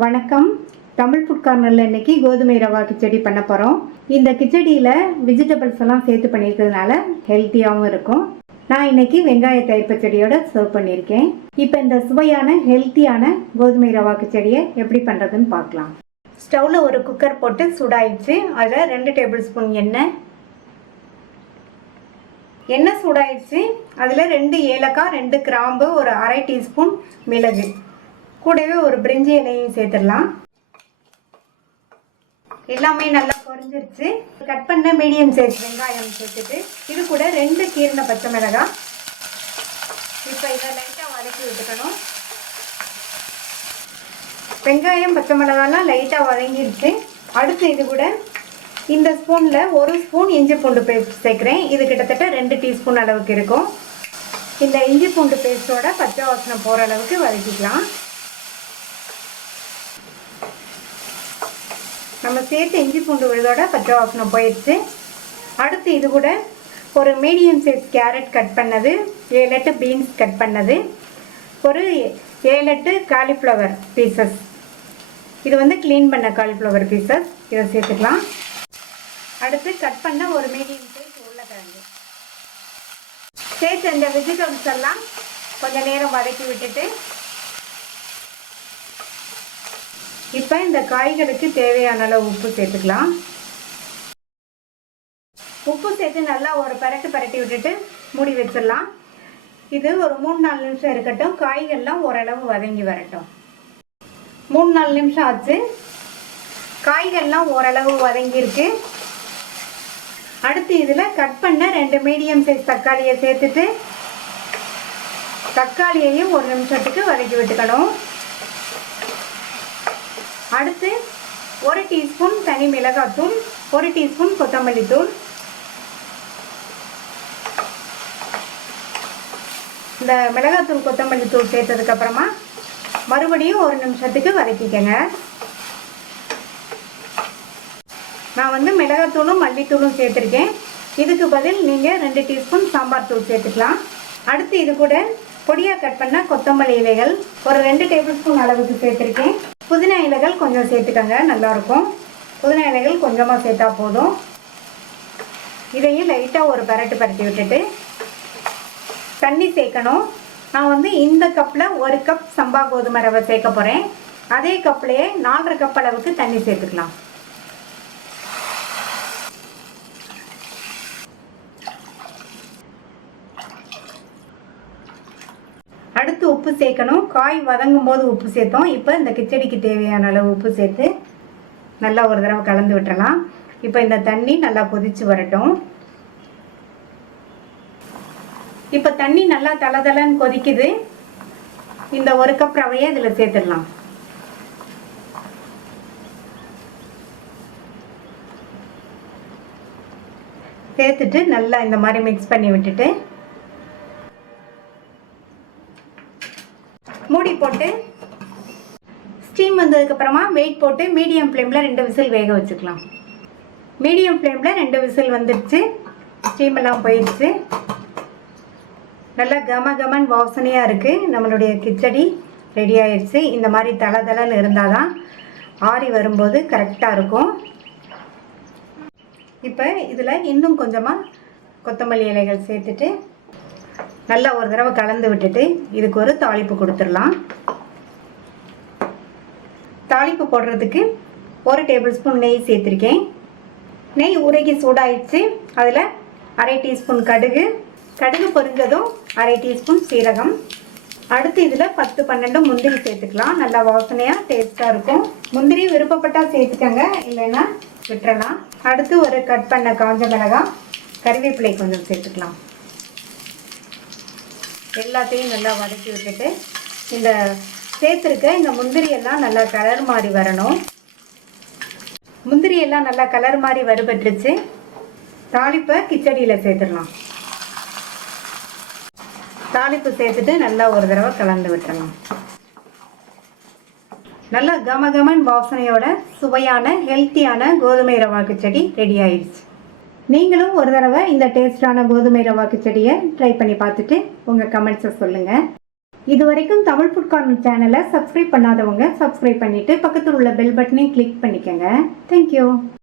வணக்கம். தமிழ் ஃபுட் கார்னரில் இன்றைக்கி கோதுமை ரவா கிச்சடி பண்ண போகிறோம். இந்த கிச்சடியில் வெஜிடபிள்ஸ் எல்லாம் சேர்த்து பண்ணியிருக்கிறதுனால ஹெல்த்தியாகவும் இருக்கும். நான் இன்றைக்கி வெங்காய தயிர் பச்சடியோட சர்வ் பண்ணியிருக்கேன். இப்போ இந்த சுவையான ஹெல்த்தியான கோதுமை ரவா கிச்சடியை எப்படி பண்ணுறதுன்னு பார்க்கலாம். ஸ்டவ்வில் ஒரு குக்கர் போட்டு சூடாயிடுச்சு. அதில் 2 டேபிள் ஸ்பூன் எண்ணெய் சூடாயிடுச்சு. அதில் 2 ஏலக்காய், 2 கிராம்பு, ஒரு அரை டீஸ்பூன் மிளகு, கூடவே ஒரு பிரிஞ்சி இலையும் சேர்த்துடலாம். எல்லாமே நல்லா பொரிஞ்சிருச்சு. கட் பண்ண மீடியம் சைஸ் வெங்காயம் சேர்த்துட்டு இது கூட 2 கீறின பச்சை மிளகாய். இப்போ இதை லைட்டாக வதக்கி விட்டுக்கணும். வெங்காயம் பச்சை மிளகாலாம் லைட்டாக வதங்கிடுச்சு. அடுத்து இது கூட இந்த ஸ்பூனில் 1 ஸ்பூன் இஞ்சி பூண்டு பேஸ்ட் சேர்க்குறேன். இது கிட்டத்தட்ட 2 டீஸ்பூன் அளவுக்கு இருக்கும். இந்த இஞ்சி பூண்டு பேஸ்ட்டோட பச்சை வாசனை போகிற அளவுக்கு வதக்கிக்கலாம். நம்ம சேர்த்து இஞ்சி பூண்டு விழுதோட பச்சை வாசனை போயிடுச்சு. அடுத்து இது கூட ஒரு மீடியம் சைஸ் கேரட் கட் பண்ணது, 7-8 பீன்ஸ் கட் பண்ணது, ஒரு 7-8 காலிஃப்ளவர் பீசஸ். இது வந்து க்ளீன் பண்ண காலிஃப்ளவர் பீசஸ். இதை சேர்த்துக்கலாம். அடுத்து கட் பண்ண ஒரு மீடியம் சைஸ் உருளைக்கிழங்கு சேர்த்து இந்த வெஜிடபிள்ஸ் எல்லாம் கொஞ்சம் நேரம் வதக்கி விட்டுட்டு இப்போ இந்த காய்களுக்கு தேவையான அளவு உப்பு சேர்த்துக்கலாம். உப்பு சேர்த்து நல்லா ஒரு பரட்டி விட்டுட்டு மூடி வச்சிடலாம். இது ஒரு 3-4 நிமிஷம் இருக்கட்டும். காய்கள்லாம் ஓரளவு வதங்கி வரட்டும். 3-4 நிமிஷம் ஆச்சு. காய்கள்லாம் ஓரளவு வதங்கியிருக்கு. அடுத்து இதில் கட் பண்ண 2 மீடியம் சைஸ் தக்காளியை சேர்த்துட்டு தக்காளியையும் 1 நிமிஷத்துக்கு வதக்கி விட்டுக்கணும். அடுத்து 1 டீஸ்பூன் தனி மிளகாய்த்தூள், 1 டீஸ்பூன் கொத்தமல்லி தூள். இந்த மிளகாய்த்தூள் கொத்தமல்லி தூள் சேர்த்ததுக்கப்புறமா மறுபடியும் 1 நிமிஷத்துக்கு வதக்கிக்கங்க. நான் வந்து மிளகாய்த்தூளும் மல்லித்தூளும் சேர்த்துருக்கேன். இதுக்கு பதில் நீங்கள் 2 டீஸ்பூன் சாம்பார் தூள் சேர்த்துக்கலாம். அடுத்து இது கூட பொடியாக கட் பண்ண கொத்தமல்லி இலைகள் ஒரு 2 டேபிள் ஸ்பூன் அளவுக்கு சேர்த்துருக்கேன். புதினா இலைகள் கொஞ்சம் சேர்த்துக்கங்க, நல்லாயிருக்கும். புதினா இலைகள் கொஞ்சமாக சேர்த்தா போதும். இதையும் லைட்டாக ஒரு பரட்டி விட்டுட்டு தண்ணி சேர்க்கணும். நான் வந்து இந்த கப்பில் 1 கப் சம்பா கோதுமை ரவை சேர்க்க போகிறேன். அதே கப்லேயே 4.5 கப் அளவுக்கு தண்ணி சேர்த்துக்கலாம். அடுத்து உப்பு சேர்க்கணும். காய் வதங்கும் போது உப்பு சேர்த்தோம். இப்போ இந்த கிச்சடிக்கு தேவையான அளவு உப்பு சேர்த்து நல்லா ஒரு தடவை கலந்து விட்டுறலாம். இப்போ இந்த தண்ணி நல்லா கொதிச்சு வரட்டும். இப்போ தண்ணி நல்லா தளதளன்னு கொதிக்குது. இந்த 1 கப் ரவையை இதில் சேர்த்துடலாம். சேர்த்துட்டு நல்லா இந்த மாதிரி மிக்ஸ் பண்ணி விட்டுட்டு மூடி போட்டு ஸ்டீம் வந்ததுக்கப்புறமா வெயிட் போட்டு மீடியம் ஃப்ளேமில் 2 விசில் வேக வச்சுக்கலாம். மீடியம் ஃப்ளேமில் 2 விசில் வந்துடுச்சு. ஸ்டீம் எல்லாம் போயிடுச்சு. நல்லா கமகமன் வாசனையாக இருக்குது. நம்மளுடைய கிச்சடி ரெடி ஆயிடுச்சு. இந்த மாதிரி தளதளன்னு இருந்தால் தான் ஆறி வரும்போது கரெக்டாக இருக்கும். இப்போ இதில் இன்னும் கொஞ்சமாக கொத்தமல்லி இலைகள் சேர்த்துட்டு நல்லா ஒரு தடவை கலந்து விட்டுட்டு இதுக்கு ஒரு தாளிப்பு கொடுத்துடலாம். தாளிப்பு போடுறதுக்கு 1 டேபிள் ஸ்பூன் நெய் சேர்த்துருக்கேன். நெய் உருகி சூடாயிடுச்சு. அதில் அரை டீஸ்பூன் கடுகு பொரிஞ்சதும் அரை டீஸ்பூன் சீரகம். அடுத்து இதில் 10-12 முந்திரி சேர்த்துக்கலாம். நல்லா வாசனையாக டேஸ்ட்டாக இருக்கும். முந்திரி விருப்பப்பட்டால் சேர்த்துக்கங்க, இல்லைன்னா விட்டுறலாம். அடுத்து ஒரு கட் பண்ண காஞ்ச மிளகாய், கறிவேப்பிலை கொஞ்சம் சேர்த்துக்கலாம். எல்லாத்தையும் நல்லா வதக்கி விட்டுட்டு இந்த சேர்த்துருக்க இந்த முந்திரியெல்லாம் நல்லா கலர் மாதிரி வரணும். முந்திரியெல்லாம் நல்லா கலர் மாதிரி வறுபட்டுருச்சு. தாளிப்பை கிச்சடியில் சேர்த்துடலாம். தாளிப்பு சேர்த்துட்டு நல்லா ஒரு தடவை கலந்து விட்டுறலாம். நல்லா கமகமன் வாசனையோட சுவையான ஹெல்த்தியான கோதுமை ரவா கிச்சடி ரெடி ஆயிடுச்சு. நீங்களும் ஒரு தடவை இந்த டேஸ்டான கோதுமை ரவா கிச்சடியை ட்ரை பண்ணி பார்த்துட்டு உங்கள் கமெண்ட்ஸை சொல்லுங்கள். இது வரைக்கும் தமிழ் ஃபுட் கார்னர் சேனலை சப்ஸ்கிரைப் பண்ணாதவங்க சப்ஸ்கிரைப் பண்ணிட்டு பக்கத்தில் உள்ள பெல் பட்டனையும் கிளிக் பண்ணிக்கோங்க. தேங்க்யூ.